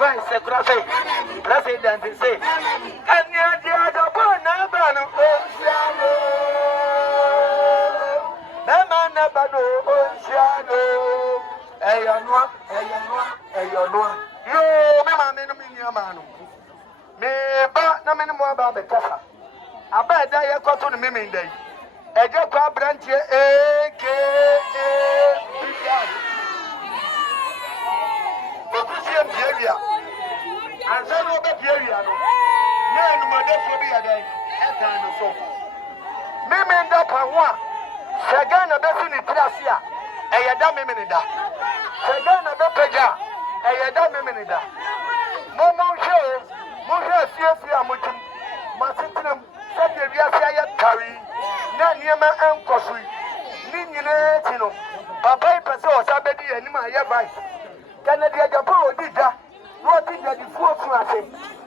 vice secretary president say anya dia Japan na ba no onsiano na man na ba no onsiano eyonwa yo me ma me no me nia ma no me ba na me no mo ba be kasa aba da ye koto no me me ndai eje kwa branche aka Otusie mpieria. Ansa no be mpieria no. Na enumade fo bi yadan. Etan no so. Meme nda pawo a. Sega na be fi ni trase a. Eyeda meme ne da. Sega na be peja. Eyeda meme ne da. Mo hwe afie a motim. Masetinam sabe wiase aye kari. Na niema enkoso yi. Ni nyine ti no. Papa ipese o sabedi anim aye vice. Canada Japan odida no ti jadi fuo ase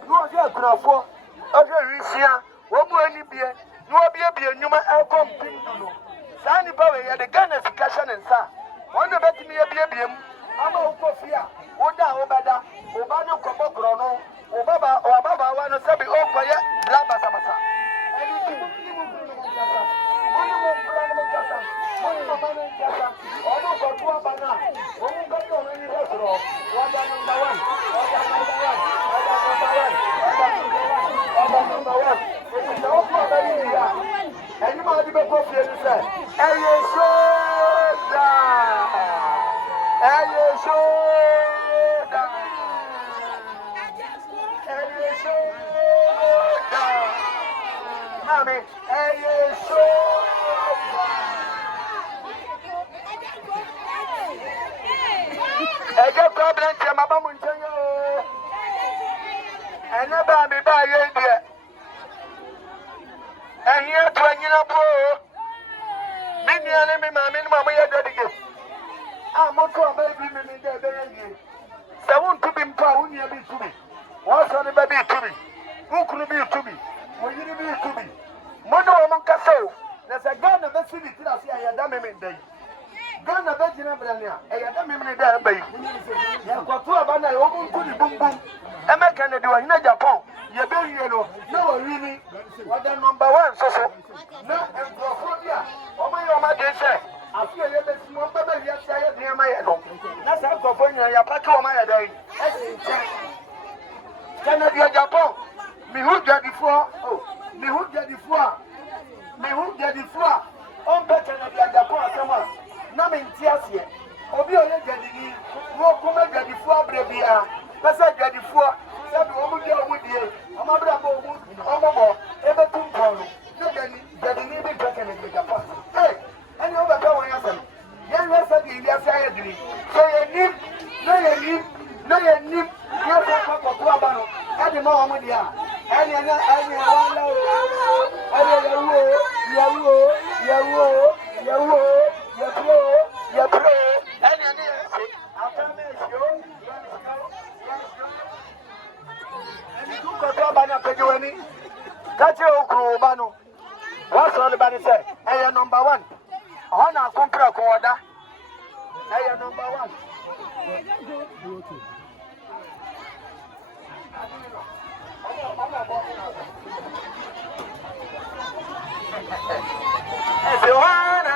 no je akrafo oje risia wo mu ani bie no bie nyuma elkom pindu no sani bawe ya de Ghana fikasha nsa wona betimi ya bie mu ama ukofia woda obada obano kobokro no obaba wa no sabi okoye bla basa anything Eje problem ti ma ba mu nchen yo. Ene ba mi ba ye die. Ehia to anyina bo. Mi ni ane mi ma mi ni ma mo ye dedige. Ah mo to ba bi mi de be ye. Se won tu bi mpa won ye bi tu bi. Wo so ni ba bi tu bi. Ukuru bi tu bi. Wo yiri bi tu bi. Mo no mo nkasa o. Na se Ghana be si bi tira si ayada me ndai. Ghana be jina brania eyada memne da bai ya kwato abana yo bunku ni bumbum emeka ne de wa hina Japan ye be hie no na wa wini wada number 1 so na enkrofobia o ma yo ma de se afi ye be si mo ba ba ya sia ye de ma ye no na sa krofo nya ya paka o ma ye dai Canada Japan mi hu jadi fo on be Canada Japan sama na menti asie obi oye gadini wo kuma gadifo abrebia pesa gadifo sabi wo mu je wo die amabra bo wo omobo ebe tumpo no gadini bi peke ne Japan ani o ba ka won yasem yan wasa di ili asia ye dini so ye nim yo ko ko abano ade ma wo mu dia ani wala o yawo ya pro ani atame show ani ko to bana pejewani kache okru bano waso le bani say eye number 1 ona kompra ko oda eye number 1 ese wana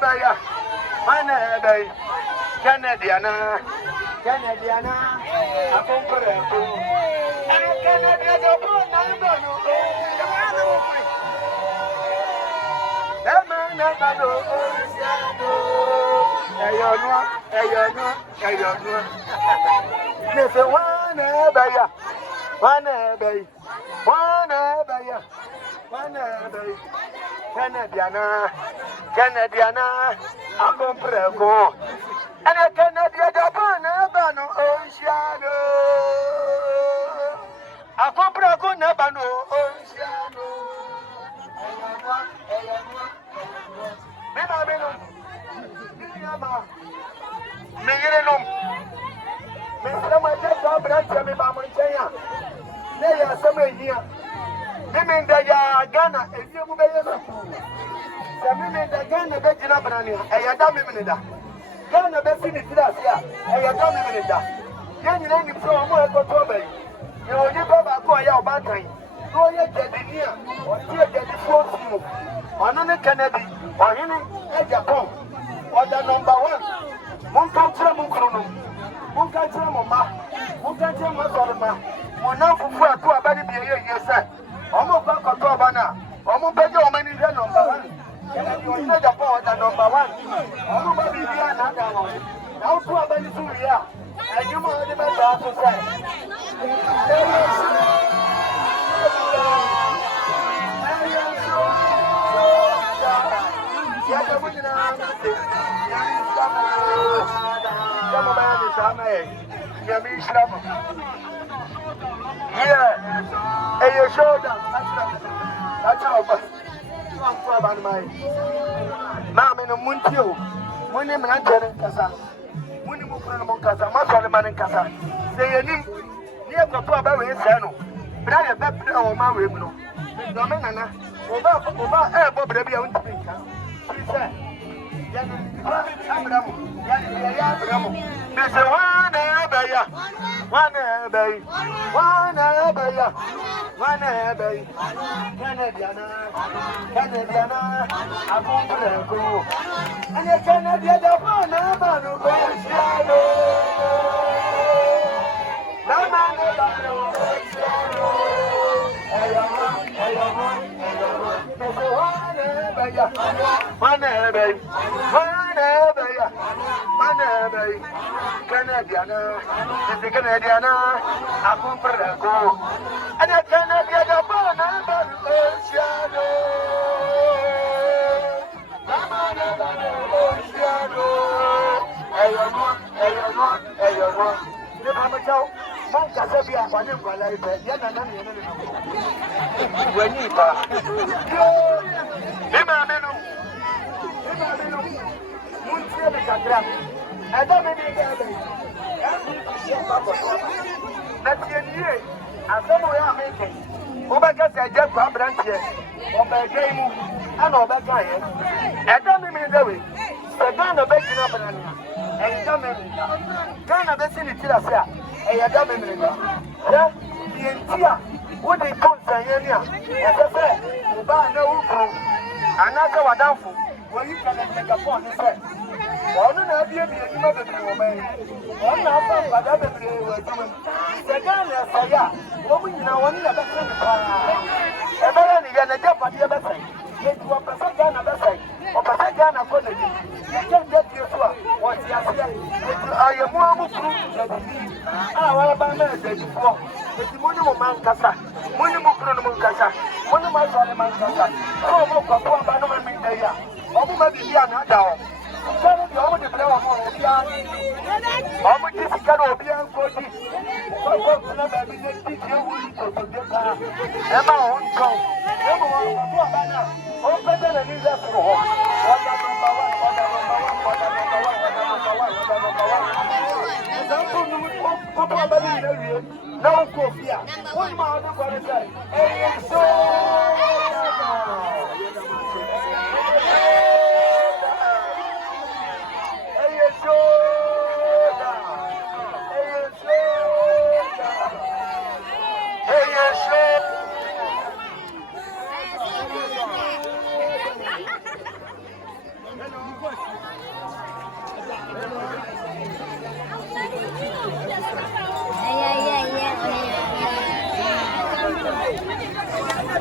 baya mana bay Canadiana akompere ko Canada do na no na bado eyonwa ne se wana baya Canadiana akompre ko ene Canada Japan na ba no onsiano akompre ko na ba no onsiano me ba mo nchenya na ya sama ehia mimi ndaya Ghana ehia mu be yesu se mimi ndaya Ghana be jina brania e ya da mimi nda Ghana be fini tira sia da. Yẹn nyina ni fún ọmọ ẹ̀kọ́ tó ọbẹ̀ yìí. Yẹ òní bàbá kọ́ ọ̀yà ọba kan yìí. Ní ó yẹ jẹ̀dí ní à, ọ̀tí ẹ̀jẹ̀dí fún oṣù mu. Ọ̀nà ní Kennedy, ọ̀hínì ẹ̀jẹ̀ pọ̀n. Ọ̀dà nọmba 1. Mo ń ká kyerẹ́ mu kúrò nù. Mo ń ká kyerẹ́ mu ma. Mo ń ká kyerẹ́ mu sọ̀rọ̀ ma. Mo náà fufu ẹ̀tọ́ ọba níbi ẹ̀yẹ yẹ sẹ́. Ọmọ bá kọ̀tọ́ ọba náà. Ọmọ bẹ́jọ́ ọmọ ẹni jẹ́ nọmba 1. Ẹ̀yẹ ni ọ̀yìn ẹ̀jẹ̀ pọ̀n ọ̀dà nọmba 1. Ọmọ bá bí ibi àná dà wọ̀. Náà ó tún ọba ní sùn yìí à. Ẹ̀yin mọ̀ ọdún mẹ́ta ọ̀tún sẹ́. Maame no muntio muni mnantere nkasa muni mukuru no nkasa masole man nkasa se yenim ni ekoto aba we se no bra ye bebra o ma we mu no do me nana oba e bo bra bia untimi nka si se ya no abra mu ya abra mu me se wana abaya wana abai wana abaya wana abai Canadiana akumbreko ane Canadiana wana banu besiano la mano banu besiano ayama wana abai Canadiana akumbreko ane Canadiana wana banu besiano la mano banu besiano ayama ne mama chao man kasa bia wani kwala ibe yana nani yana nani wani ba ni mama no mun tie be kakra ada me ni ga be na tie nie asemo ya ameke o ba ka se je kwa branche o ba ga imu ana o ba ka ye ada me mi dewe se ga na be kina banana ẹ̀yẹ́dá mẹ́rin Ghana bẹ́ sí ní tíra sí à ẹ̀yẹ́dá mẹ́rin dá ṣẹ́ ìyẹn tí à wọ́n di tó nsẹ̀yẹ́ ní à ẹ̀fẹ́ fẹ́ ọba ànáwó kúrò ànáṣẹ́ wàdáǹfò wọ́n yí kàlẹ́ ẹ̀gàpọ̀ ní fẹ́ wọ́n náà bí ebi ẹ̀dúmọ̀ bèbèrè wọ́n mẹ́rin wọ́n náà fà padà bèbèrè wọ́n ẹ̀dúmọ̀ ṣẹ́ Ghana ẹ̀fẹ́ yá wọ́n mú nyina wọ́n ní ẹ̀bẹ́sẹ̀ nípa ẹ̀bẹ́rẹ́ nìyẹn ẹ̀jẹ̀ pàdé ẹ̀bẹ́sẹ̀ yẹtu ọ̀pẹ̀sẹ̀ Ghana bẹ́sẹ̀ ọ̀pẹ̀sẹ̀ Ghana kọ́ n'èyí ẹ̀jẹ̀ ń dẹ́bi efu à wọ́n ti aseɛ yẹtu ayẹ̀mú amúkúrú ẹ̀dùnmí a wọ́n bá mẹ́rin ẹ̀dùn fún ọ yẹtu mo ní mo máa ń kasa mo ní mo kúrò ní mo ń kasa mo ní mo sọ ní mo ń kasa fún ọmọ kọ̀ọ̀kọ́ ọba ní mo ń ẹ̀yà ọmọ mẹ́ bìbí àná dà ọ sẹ́ni bí ọmọ dìbìlẹ̀ wà mọ́ ọ̀bí á ọmọ jí sika ní ọbí á ń kọ́ jí ọkọ̀ ìpínlẹ̀ bẹ̀bí ní ti ti ewu ní tòtòdé pa ẹ má ọ̀ ń tọ́ ẹ mọ̀ wọn kọ̀ọ̀kọ́ ọba náà ó ń pẹ́ bẹ́ẹ̀ ní ilẹ̀ fún ọ ọ̀dà nọmba 1 example nu kọ́kọ́ ọba ní ilẹ̀ rèé náà ń kó fi à wọ́n ní máa ọdún kọ́ni sẹ́ ẹ̀yẹ sọ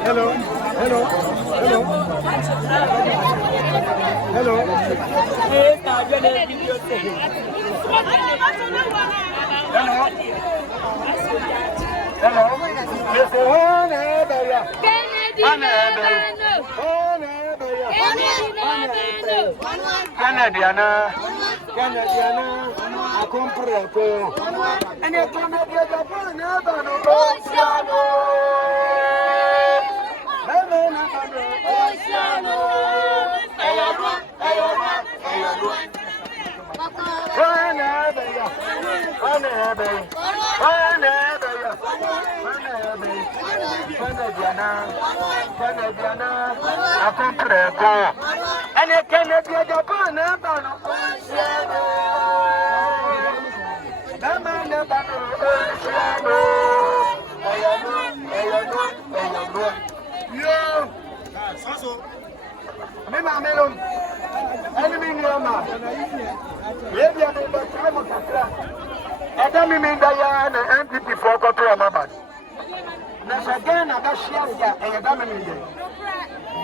Hello. Canadiana, a comprare e ne Canadiana da buona no Oceano. Oceano. Canadiana, a comprare e ne Canadiana da buona no Oceano. melon. Enemy Yama. Maybe I need the time of the class. Adam mean Diana and MPP for Koto Mabad. Nasagana Bashia, a Yadamini.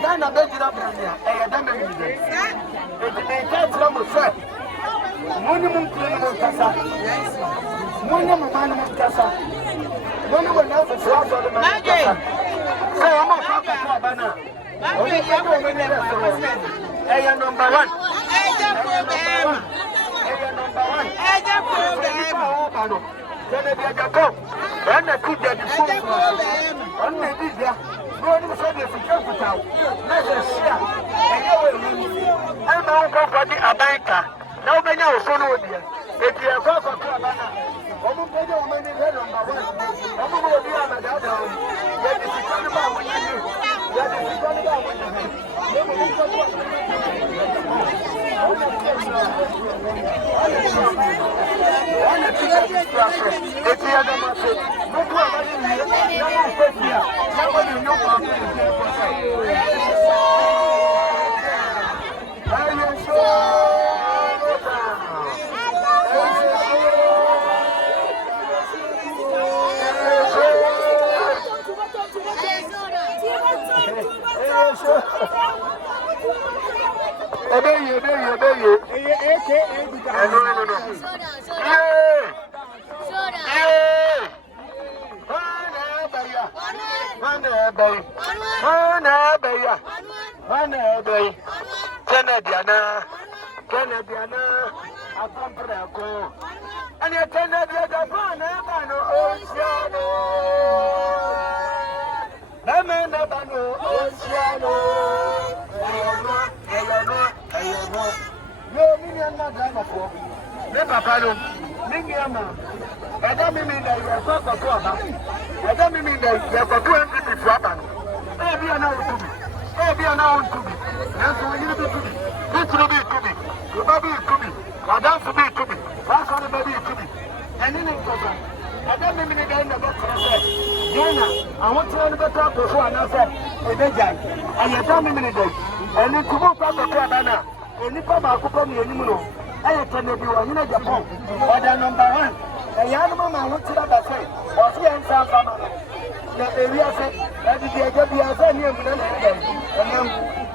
Ghana Bedra Brania, a Yadamini. It may catch them with that. Monument Casa. Monument Casa. Monument of the South of the Casa. So I'm a Cabana. Only Aya number 1. Aya number 1. Then I get a go. Then I could get the food. On the media, going to say this is just now. Let us see. I'm not going to a banker. Nobody else on audio. If you are going for Cabana, I'm going to go many number 1. I'm going to be on the other. That is the about what you do. That is the about what you do. Obey you. No. Canadiana, a comprako, and you turn up the Bano Oceano. Bamano Oceano. No, million not done for. Never follow. Mingiama. I don't mean that you are talking about. I don't mean that you are for 20 people. Maybe an hour to me. Maybe an hour to me. That's what you do to me. This will be to me. The baby to me. Madame to be to me. That's what the baby to me. And in it, I don't mean that I never said. Jana, I want to know the top before I said, a bejay. And you don't mean it. And then to walk out the cabana. And if I'm a company anymore, I can be one in Japan. But the number 1, a young man wants to have a say, or see and some the area said, that is the idea of any of them.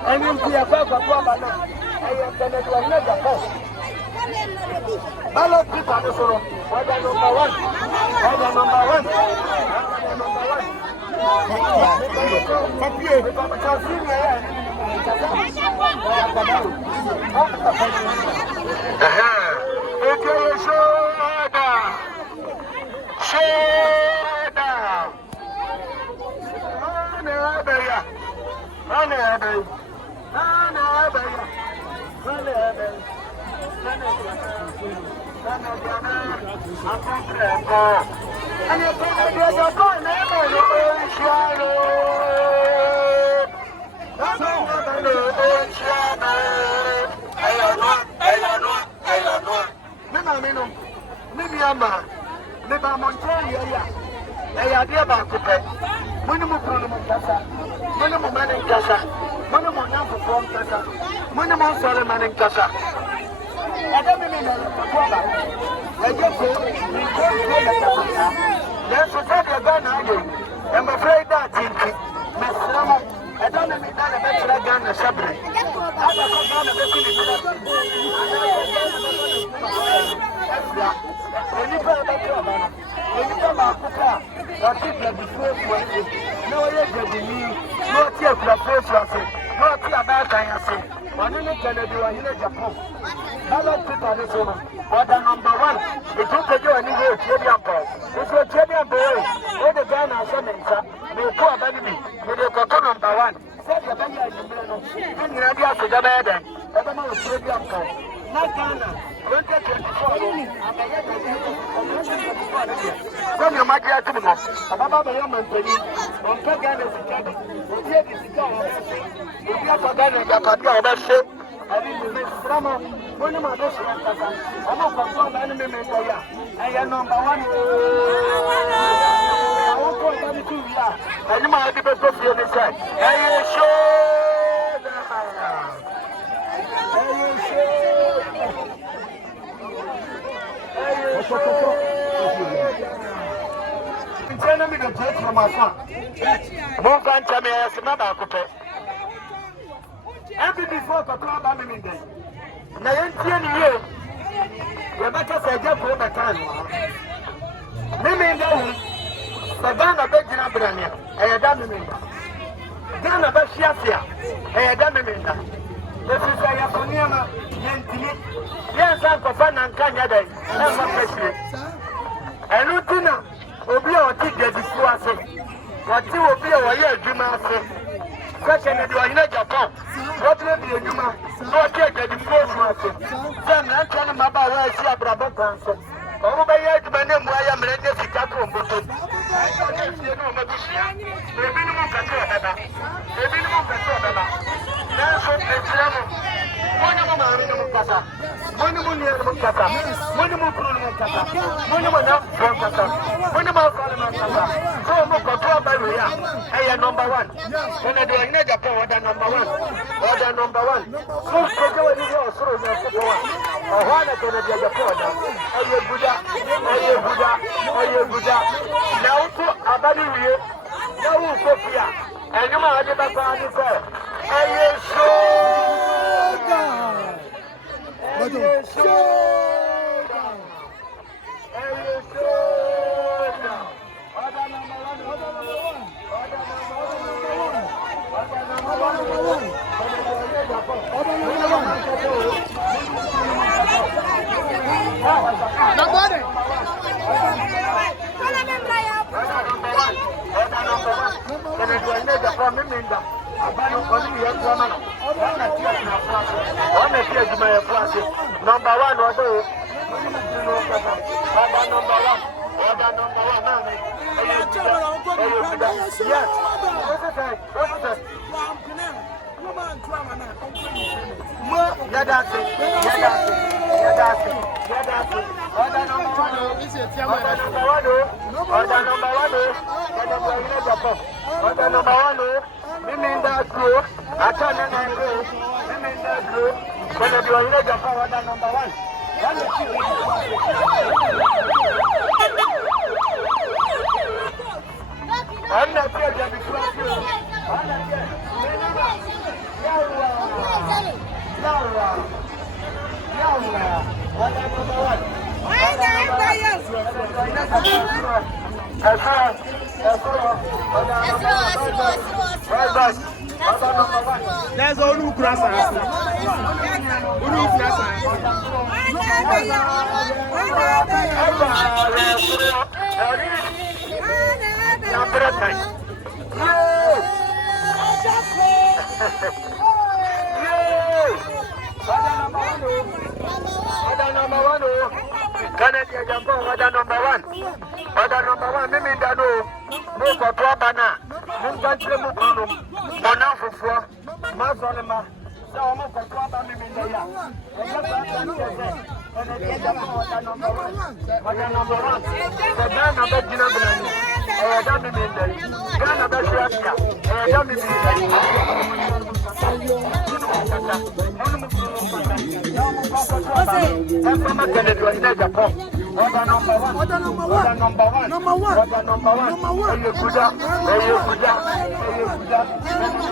And then to a papa, I am going to do another post. Ballot people, what the number 1? What the number 1? I'm afraid that I don't know if I'm better than a subject. I Ntena mi do take from my son. Mo kan chame yes ma ba ko pe. Every before ko to ba mi ndai. Na yen tie ni ye. We ba ka se je ko ba kan wa. Mi ndai. Sagana be jina brania. E da mi ndai. Gana ba shiafia. E da mi ndai. This is a Yaponiama Yentini. Yes, Uncle Fan and Kanya Day. That's what I say. And Lutina will be our ticket before I say. What you will be our year, Juma say. Second, you are in Japan. What will be a Juma? What take the before I say. Then I'm telling my about where I see a brother concert. Over by yet, my name, why I'm ready to cut from Boston. I don't know if you know my business. The minimum control, the minimum control. That's what they tell me. One of them are in the Casa. One of them near the Casa. One of them from the Casa. One of them not from Casa. One of them from the Casa. So I'm going to go by the way. I am number one. When I do in Japan, what are number one? What are number one? So I go in your through the Japan. I want to go to Japan. I am Buddha. I am Buddha. I am Buddha. Now to Abadi. Now Sophia. And you might have a say. Are you sure? Are you sure? Are you sure? Order number one. Order number one. Order number one. Order number one. Abano koni ya kwa wana pia juma ya France number 1 odo baba number 1 oda number 1 nani yes mo yadase oda number 1 oda number 1 Miminda Group, Atana Group, Miminda Group, when you are in Japan, what are number 1? I'm not here to be close to you. I'm not here. Yawa. What are number 1? There's all new grass. Order number 1. Order number 1. Miminda no. No for Trabana. Mungantre Mukunum. Mona for Mazolema. So I'm going to go back to Miminda. Order number 1. Order number 1. The Ghana Begina Brani. Order Miminda. Ghana Beshakia. Order Miminda. Order number 1. Order number 1. Order number 1. Number 1. Order number 1. Number 1. Are you good? Are you good? Are you good?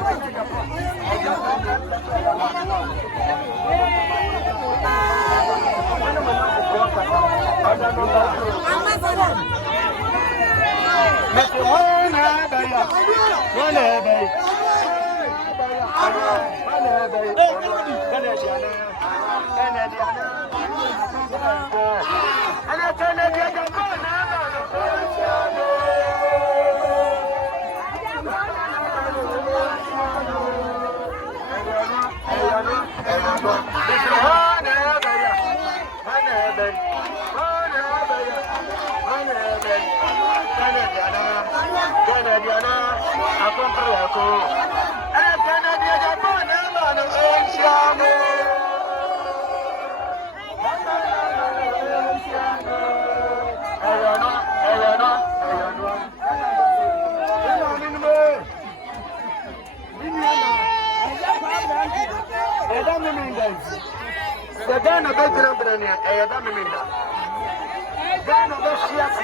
The Ghana Belgian Brania, Miminda.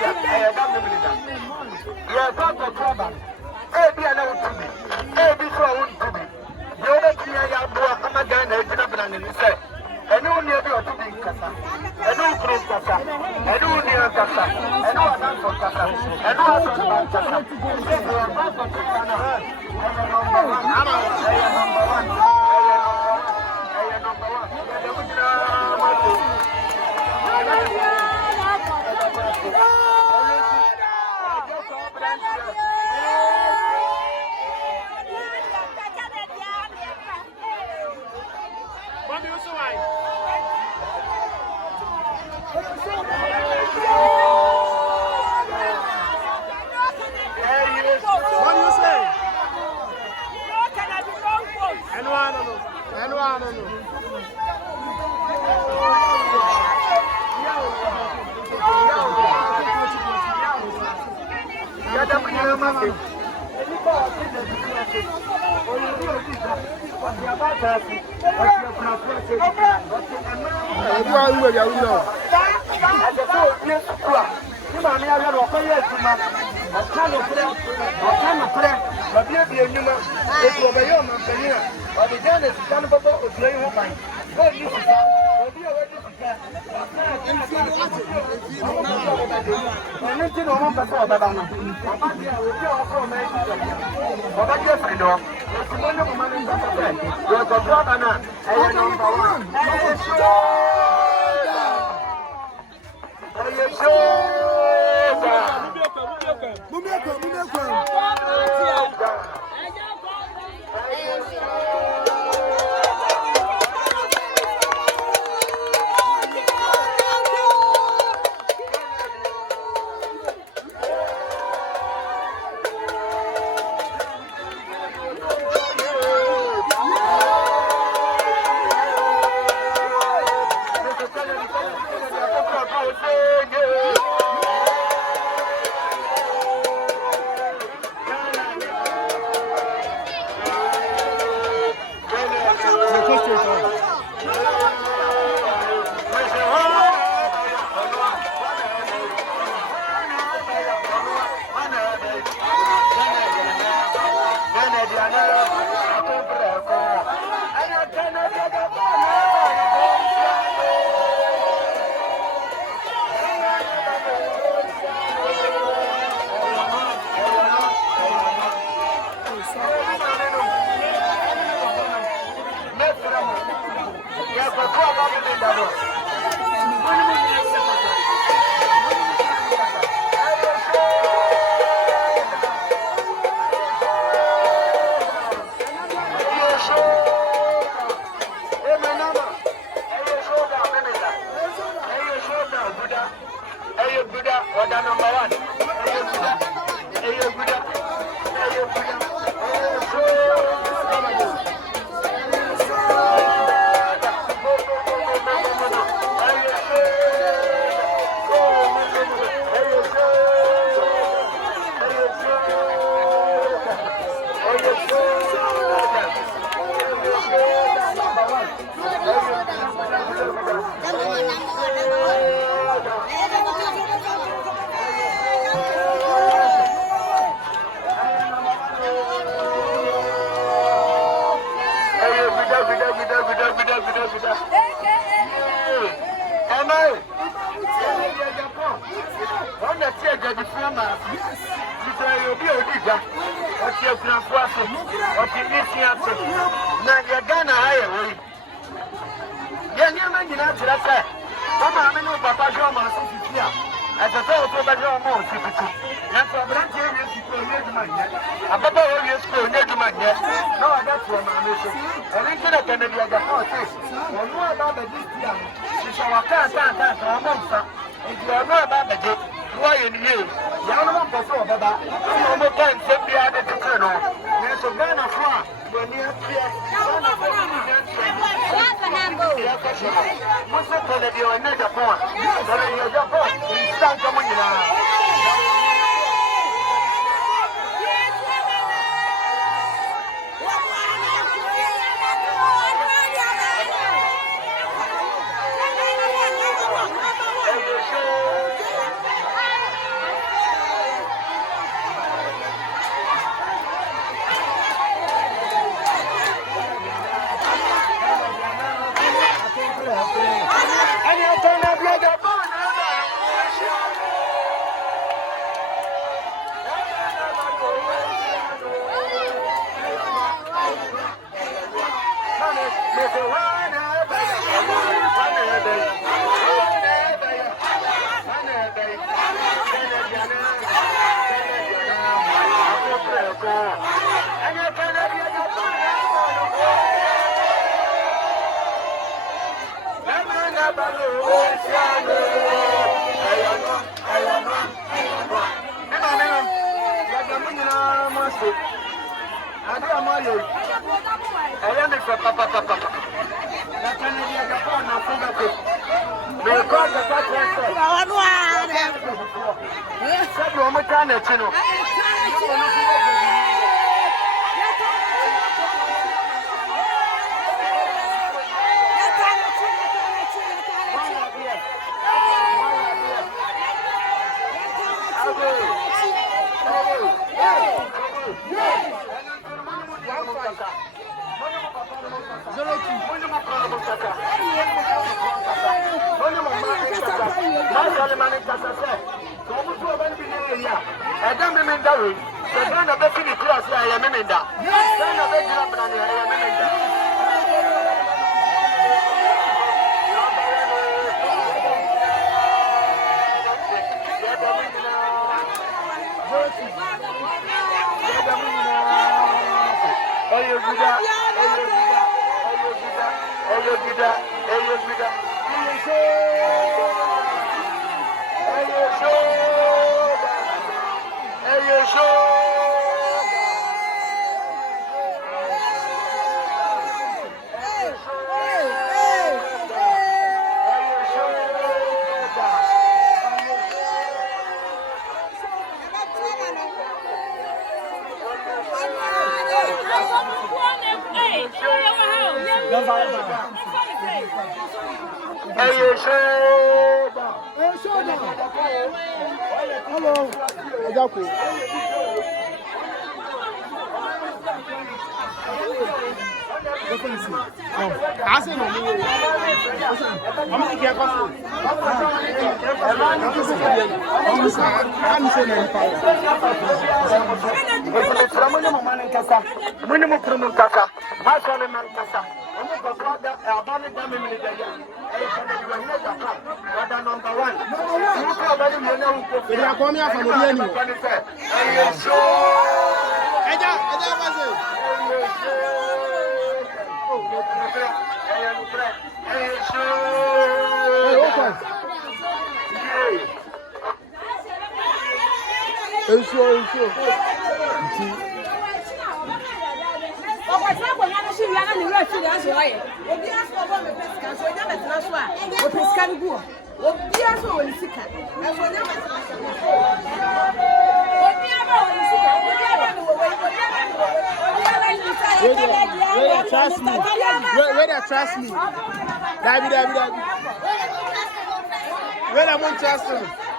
ɛyɛ dam ne mene da yɛkɔ akɔkorɔ ba ebi a na wotu bi ebi so a wontu bi deɛ wobɛtumi ayɛ aboa ama Ghana agyina bena ne ne sɛ ɛne wo nua bi ɔto bi nkasa ɛne wo kuro nkasa ɛne wo nua nkasa ɛne wo adanfo nkasa ɛne wo asɔnba nkasa ɛyɛ ɔbaafo nkasa no ɛyɛ number one ɛyɛ number one ɛyɛ number one ɛyɛ mo gyinaa mato Trust me. Where I won't trust him.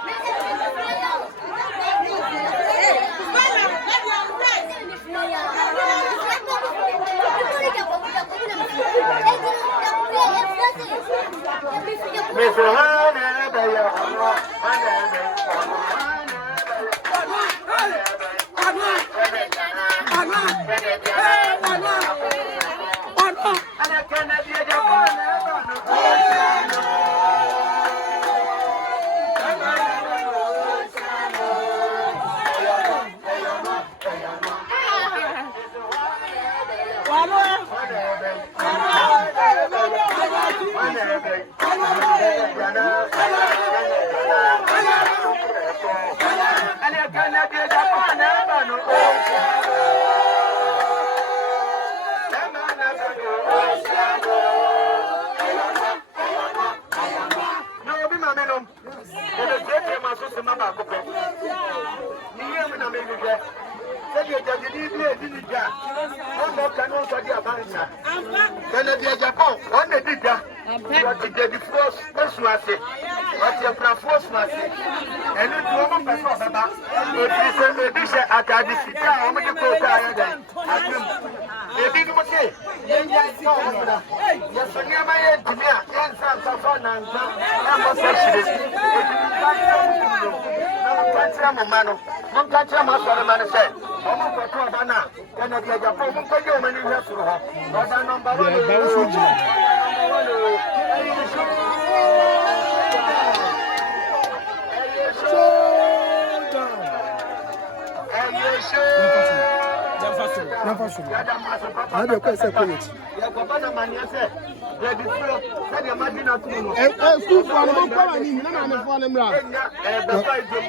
yɛde suro sɛdeɛ madi no ato mu no School for no power ni na na me for them ra. ɛnya bɛfa idwom